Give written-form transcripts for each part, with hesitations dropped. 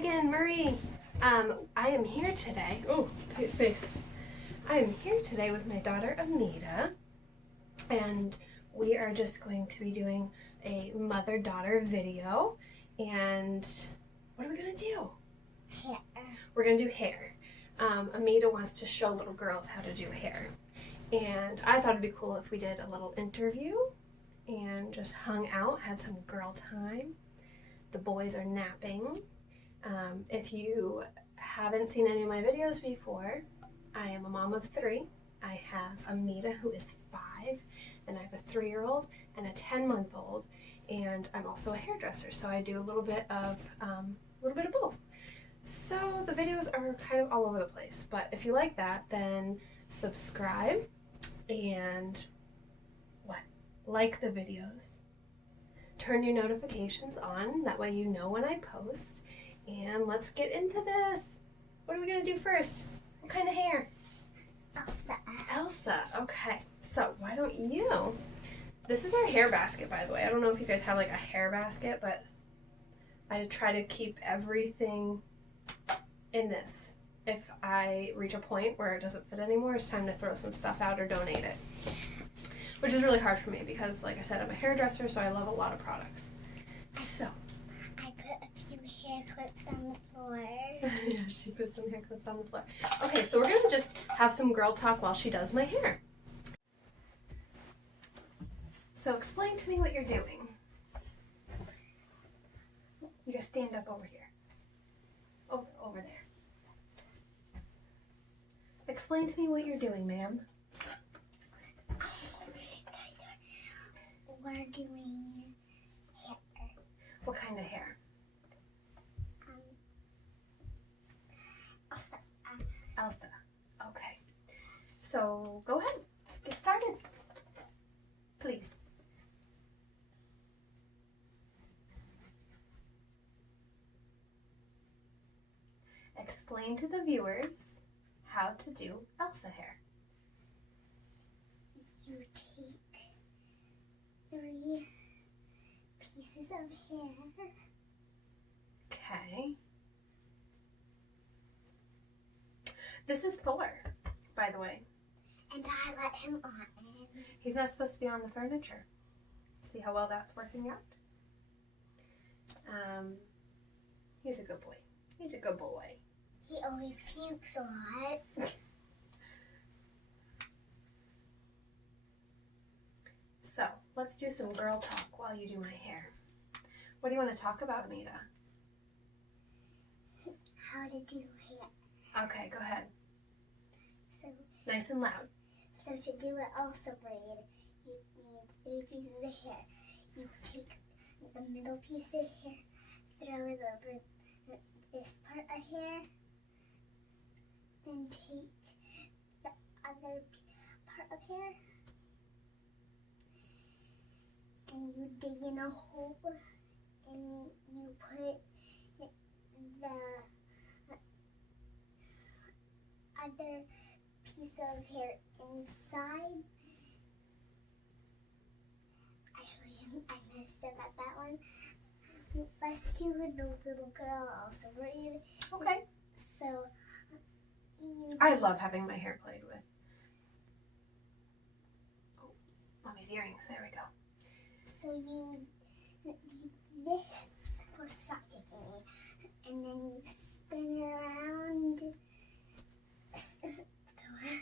Megan, Marie. I am here today. Oh, space. I am here today with my daughter Amita, and we are just going to be doing a mother-daughter video. And what are we gonna do? Hair. We're gonna do hair. Amita wants to show little girls how to do hair, and I thought it'd be cool if we did a little interview and just hung out, had some girl time. The boys are napping. If you haven't seen any of my videos before, I am a mom of 3. I have Amita, who is 5, and I have a 3-year-old and a 10-month-old, and I'm also a hairdresser, so I do a little bit of both. So the videos are kind of all over the place, but if you like that, then subscribe and like the videos. Turn your notifications on, that way you know when I post. And let's get into this. What are we gonna do first? What kind of hair? Elsa. Elsa, okay. So why don't you, this is our hair basket, by the way. I don't know if you guys have like a hair basket, but I try to keep everything in this. If I reach a point where it doesn't fit anymore, it's time to throw some stuff out or donate it. Which is really hard for me because, like I said, I'm a hairdresser, so I love a lot of products. So I put a few hair clips on the floor. yeah, she put some hair clips on the floor. Okay, so we're gonna just have some girl talk while she does my hair. So explain to me what you're doing. You just stand up over here. Over there. Explain to me what you're doing, ma'am. We're doing hair. What kind of hair? Elsa. Elsa. Okay. So go ahead. Get started. Please. Explain to the viewers how to do Elsa hair. You take 3 pieces of hair. Okay. This is Thor, by the way. And I let him on. He's not supposed to be on the furniture. See how well that's working out? He's a good boy. He's a good boy. He always pukes a lot. So, let's do some girl talk while you do my hair. What do you want to talk about, Amita? How to do hair. Okay, go ahead. So, Nice and loud. so to do an Elsa braid, you need 3 pieces of hair. You take the middle piece of hair, throw it over this part of hair, then take the other part of hair, and you dig in a hole, and you put the other piece of hair inside. Actually, I messed up at that one. Let's do with the little girl also braid. Okay. So you I love having my hair played with. Oh, Mommy's earrings. There we go. So you this will stop kicking me, and then you spin it around.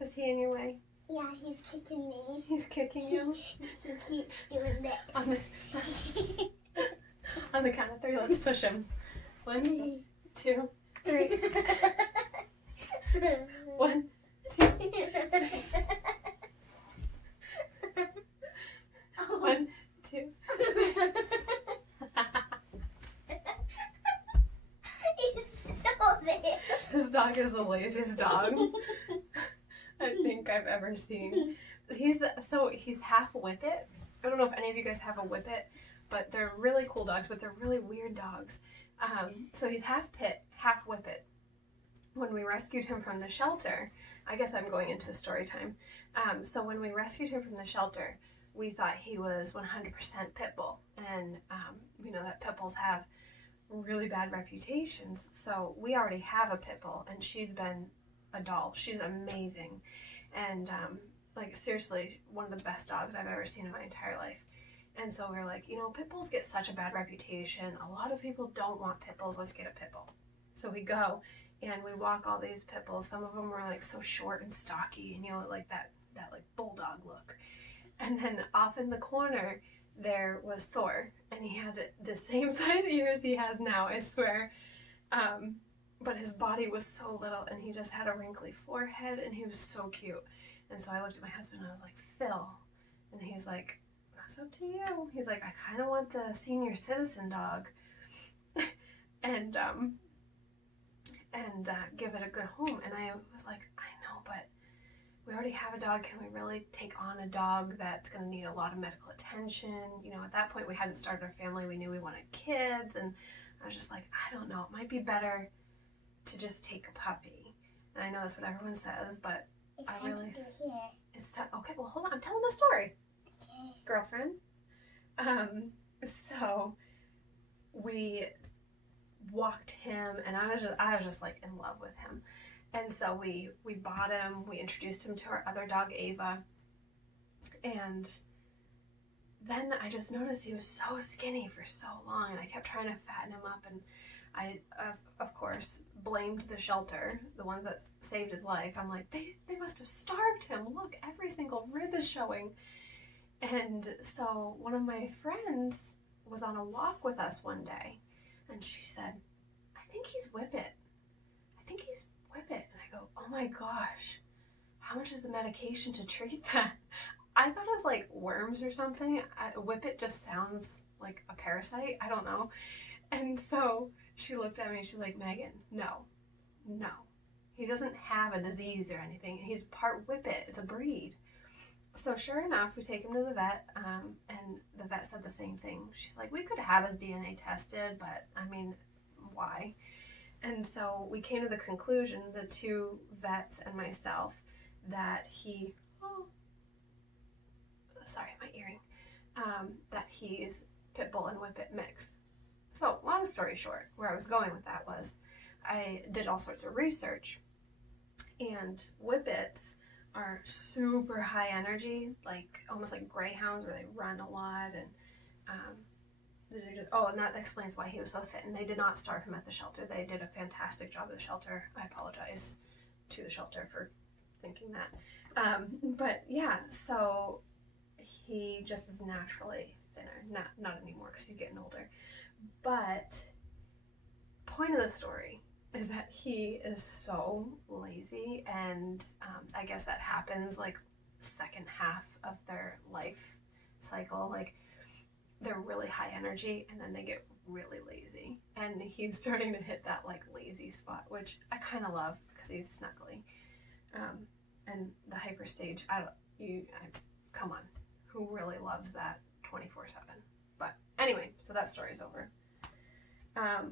Is he in your way? Yeah, he's kicking me. He's kicking you? He keeps doing this. On the count of 3, let's push him. 1, 2, 3. 1, 2, 1, 2. He's still there. This dog is the laziest dog I think I've ever seen. He's half Whippet. I don't know if any of you guys have a Whippet, but they're really cool dogs, but they're really weird dogs. So he's half Pit, half Whippet. When we rescued him from the shelter, I guess I'm going into story time. So when we rescued him from the shelter, we thought he was 100% pit bull, and you know that pit bulls have really bad reputations. So we already have a pit bull, and she's been a doll. She's amazing, and like seriously, one of the best dogs I've ever seen in my entire life. And so we were like, you know, pit bulls get such a bad reputation. A lot of people don't want pit bulls. Let's get a pit bull. So we go and we walk all these pit bulls. Some of them were like so short and stocky, and you know, like that like bulldog look. And then off in the corner there was Thor, and he had the same size ears he has now, I swear. But his body was so little, and he just had a wrinkly forehead, and he was so cute. And so I looked at my husband and I was like, Phil. And he's like, that's up to you. He's like, I kind of want the senior citizen dog. and give it a good home. And I was like, I know, but we already have a dog. Can we really take on a dog that's going to need a lot of medical attention? You know, at that point we hadn't started our family. We knew we wanted kids, and I was just like, I don't know. It might be better to just take a puppy. And I know that's what everyone says, but it's I time really, to be here. it's time. Okay, well, hold on. I'm telling the story, Okay. girlfriend. So we walked him, and I was just like in love with him. And so we bought him, we introduced him to our other dog, Ava, and then I just noticed he was so skinny for so long, and I kept trying to fatten him up, and I, of course, blamed the shelter, the ones that saved his life. I'm like, they must have starved him. Look, every single rib is showing. And so one of my friends was on a walk with us one day, and she said, I think he's Whippet. I think he's Whippet. And I go, oh my gosh, how much is the medication to treat that? I thought it was like worms or something. Whippet just sounds like a parasite. I don't know. And so she looked at me and she's like, Megan, no. He doesn't have a disease or anything. He's part Whippet. It's a breed. So sure enough, we take him to the vet, and the vet said the same thing. She's like, we could have his DNA tested, but I mean, why? And so we came to the conclusion, the two vets and myself, that my earring, that he's pit bull and whippet mix. So long story short, where I was going with that was, I did all sorts of research, and whippets are super high energy, like almost like greyhounds, where they run a lot, and and that explains why he was so fit. And they did not starve him at the shelter. They did a fantastic job at the shelter. I apologize to the shelter for thinking that. But yeah, so he just is naturally thinner. Not anymore because he's getting older. But point of the story is that he is so lazy, and I guess that happens like second half of their life cycle. Like they're really high energy and then they get really lazy, and he's starting to hit that like lazy spot, which I kind of love because he's snuggly. And the hyper stage, come on, who really loves that 24/7? But anyway, so that story's over.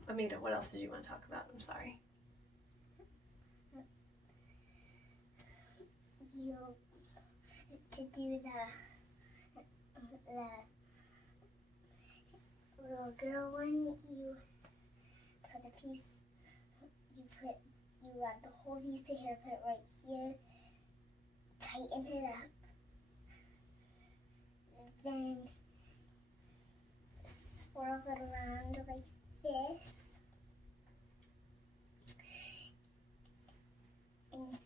Amita, what else did you want to talk about? I'm sorry. You to do the little girl one. You put a piece. You grab the whole piece of hair, put it right here, tighten it up, then swirl it around like this, and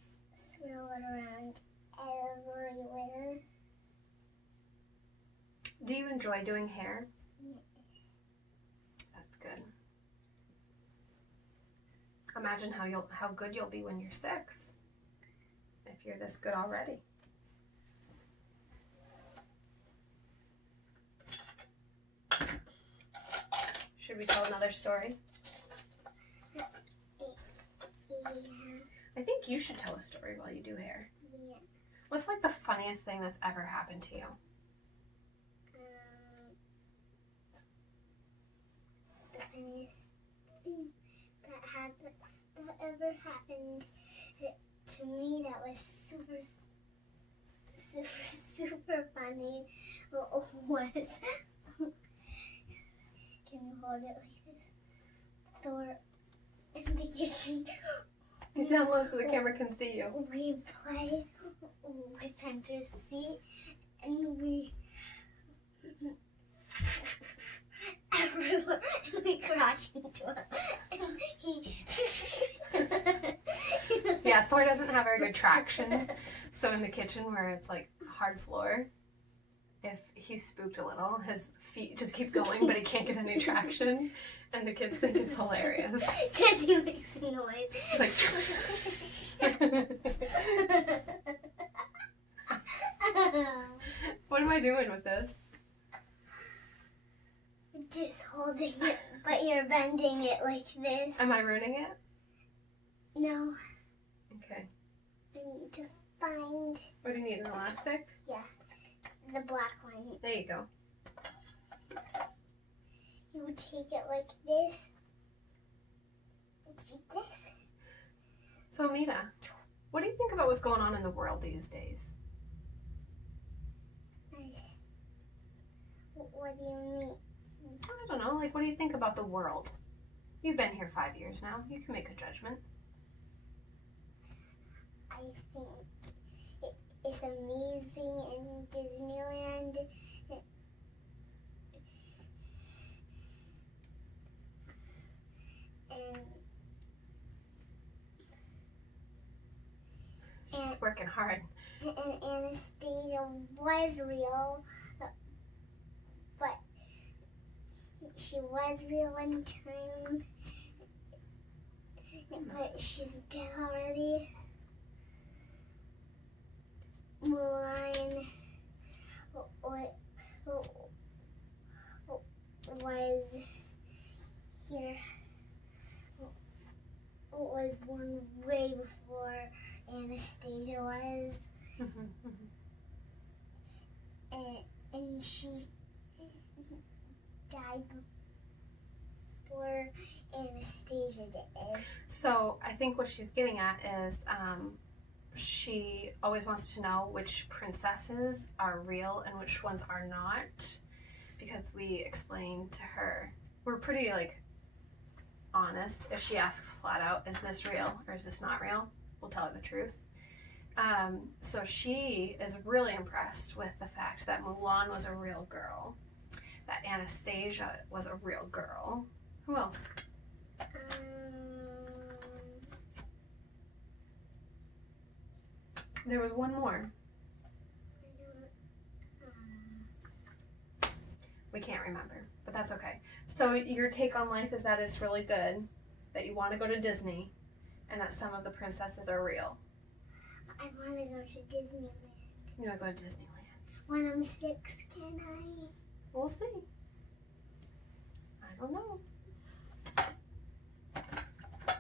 swirl it around everywhere. Do you enjoy doing hair? Yes. That's good. Imagine how good you'll be when you're 6, if you're this good already. Should we tell another story? Yeah. I think you should tell a story while you do hair. Yeah. What's like the funniest thing that's ever happened to you? The funniest thing that ever happened to me that was super funny was, can you hold it like this? Thor in the kitchen. Get down low so the camera can see you. We play with Hunter's seat, and we everywhere, and we crashed into him. And he Yeah, Thor doesn't have very good traction. So in the kitchen where it's like hard floor, if he's spooked a little, his feet just keep going, but he can't get any traction. And the kids think it's hilarious. Because he makes a noise. It's like, what am I doing with this? Just holding it, but you're bending it like this. Am I ruining it? No, Okay. I need to find What do you need, an elastic? the black one. There you go. You would take it like this. Keep this. So Amita, what do you think about what's going on in the world these days? What do you mean? I don't know, like what do you think about the world? You've been here 5 years now. You can make a judgment. I think it's amazing in Disneyland. She's working hard. And Anastasia was real, but she was real one time, but she's dead already. Mulan was here, was born way before Anastasia was, and she died before Anastasia did. So I think what she's getting at is she always wants to know which princesses are real and which ones are not, because we explained to her, we're pretty like honest. If she asks flat out, is this real or is this not real, we'll tell her the truth. So she is really impressed with the fact that Mulan was a real girl, that Anastasia was a real girl. Who else? There was one more. We can't remember, but that's okay. So your take on life is that it's really good, that you want to go to Disney, and that some of the princesses are real. I want to go to Disneyland. You want to go to Disneyland? When I'm 6, can I? We'll see. I don't know.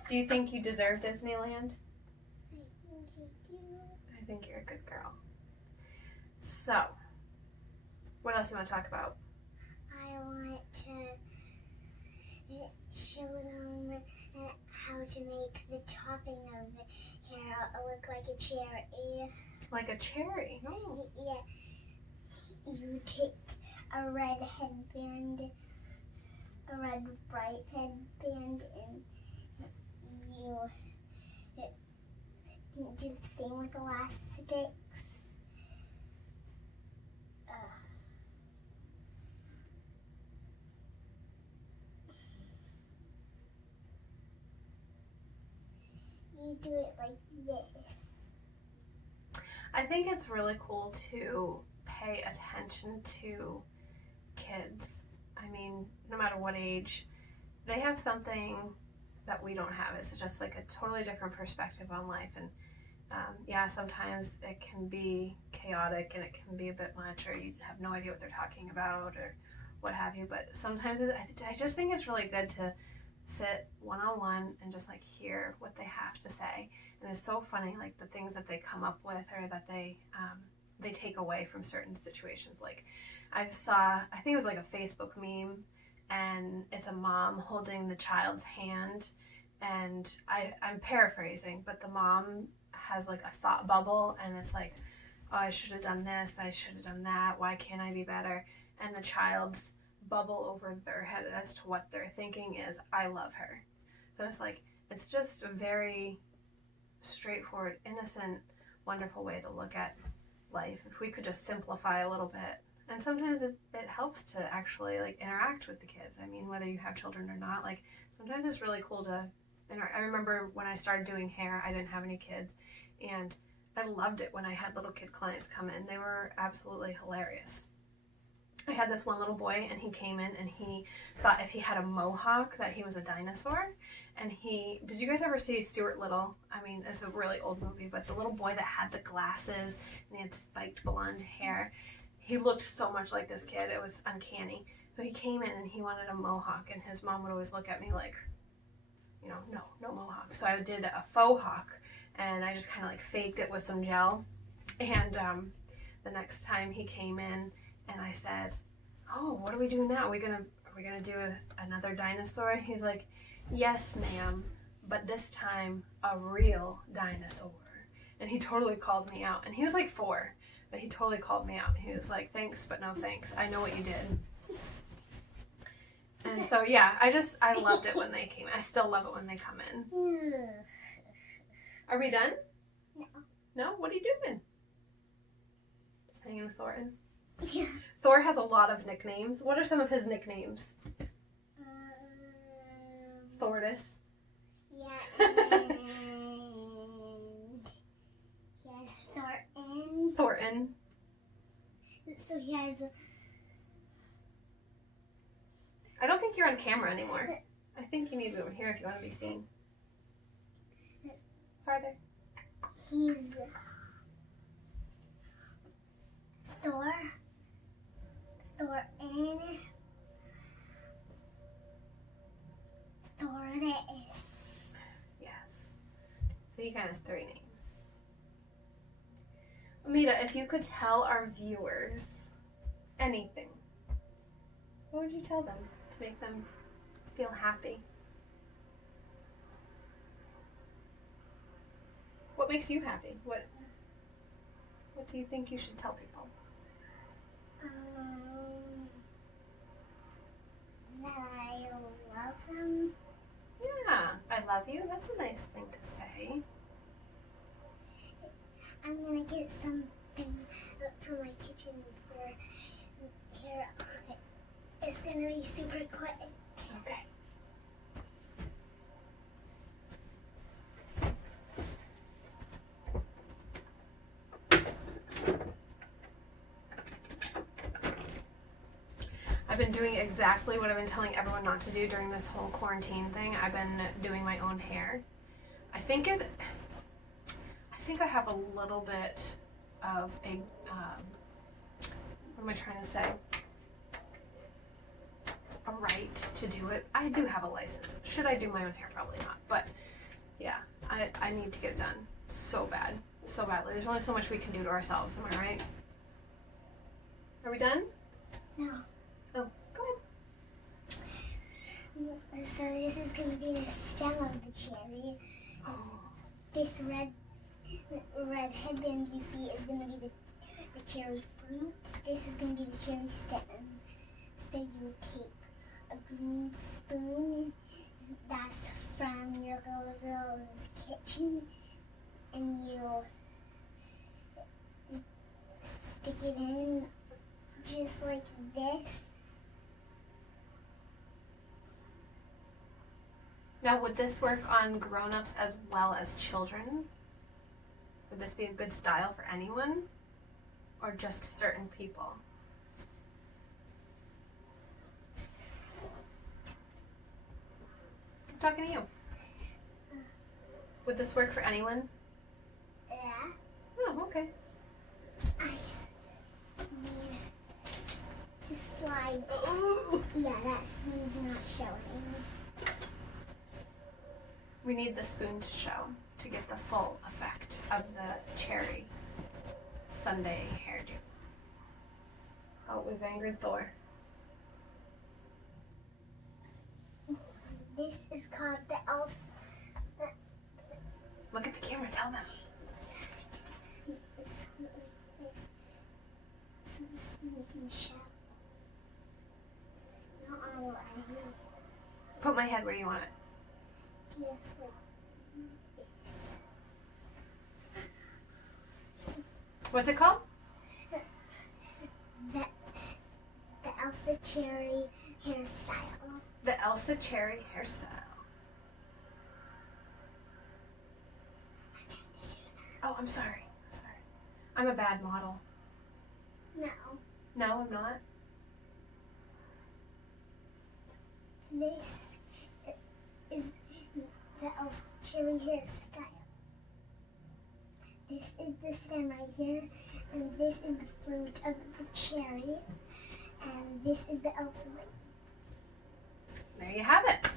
Do you think you deserve Disneyland? I think I do. I think you're a good girl. So, what else do you want to talk about? I want to show them how to make the topping of the hair look like a cherry. Like a cherry? Oh. Yeah. You take a red headband, a red bright headband, and you do the same with elastics. You do it like this. I think it's really cool to pay attention to kids. I mean, no matter what age, they have something that we don't have. It's just like a totally different perspective on life. And yeah, sometimes it can be chaotic and it can be a bit much, or you have no idea what they're talking about or what have you. But sometimes I just think it's really good to sit one-on-one and just like hear what they have to say. And it's so funny, like the things that they come up with or that they take away from certain situations. Like I think it was like a Facebook meme, and it's a mom holding the child's hand, and I'm paraphrasing, but the mom has like a thought bubble, and it's like, oh, I should have done this, I should have done that, why can't I be better? And the child's bubble over their head as to what they're thinking is, I love her. So it's just a very straightforward, innocent, wonderful way to look at life. If we could just simplify a little bit. And sometimes it helps to actually like interact with the kids. I mean, whether you have children or not, like sometimes it's really cool to interact. I remember when I started doing hair, I didn't have any kids, and I loved it when I had little kid clients come in. They were absolutely hilarious. I had this one little boy, and he came in and he thought if he had a mohawk that he was a dinosaur. And did you guys ever see Stuart Little? I mean, it's a really old movie, but the little boy that had the glasses and he had spiked blonde hair, he looked so much like this kid. It was uncanny. So he came in and he wanted a mohawk, and his mom would always look at me like, you know, no mohawk. So I did a faux hawk, and I just kind of like faked it with some gel. And the next time he came in, and I said, "Oh, what do we do now? Are we gonna do another dinosaur?" He's like, "Yes, ma'am, but this time a real dinosaur." And he totally called me out. And he was like 4, but he totally called me out. He was like, "Thanks, but no thanks. I know what you did." And so yeah, I loved it when they came. I still love it when they come in. Are we done? No. No? What are you doing? Just hanging with Thornton. Yeah. Thor has a lot of nicknames. What are some of his nicknames? Thordis. Yeah, and he has Thornton. Thornton. So he has. I don't think you're on camera anymore. I think you need to be over here if you want to be seen. Farther. He's Thor. Thornton. Thordis. Yes. So he kind of has 3 names. Amita, if you could tell our viewers anything, what would you tell them to make them feel happy? What makes you happy? What do you think you should tell people? That I love them. Yeah, I love you. That's a nice thing to say. I'm gonna get something from my kitchen for here. It's gonna be super quick. Okay. I've been doing exactly what I've been telling everyone not to do during this whole quarantine thing. I've been doing my own hair. I think I have a little bit of a, what am I trying to say? A right to do it. I do have a license. Should I do my own hair? Probably not. But yeah, I need to get it done so bad. So badly. There's only so much we can do to ourselves. Am I right? Are we done? No. Oh, go ahead. So this is gonna be the stem of the cherry. This red headband you see is gonna be the cherry fruit. This is gonna be the cherry stem. So you take a green spoon that's from your little girl's kitchen, and you stick it in just like this. Now, would this work on grown-ups as well as children? Would this be a good style for anyone? Or just certain people? I'm talking to you. Would this work for anyone? Yeah. Oh, okay. I need to slide. Ooh. Yeah, that spoon's not showing. We need the spoon to show to get the full effect of the cherry Sunday hairdo. Oh, we've angered Thor. This is called the elf. Look at the camera, tell them. So the spoon can show. Not all right here. Put my head where you want it. just like this. What's it called? The Elsa Cherry hairstyle. The Elsa Cherry hairstyle. Oh, I'm sorry. I'm a bad model. No, No, I'm not. this is the Elsa Cherry hairstyle. This is the stem right here, and this is the fruit of the cherry, and this is the Elsa right. There you have it.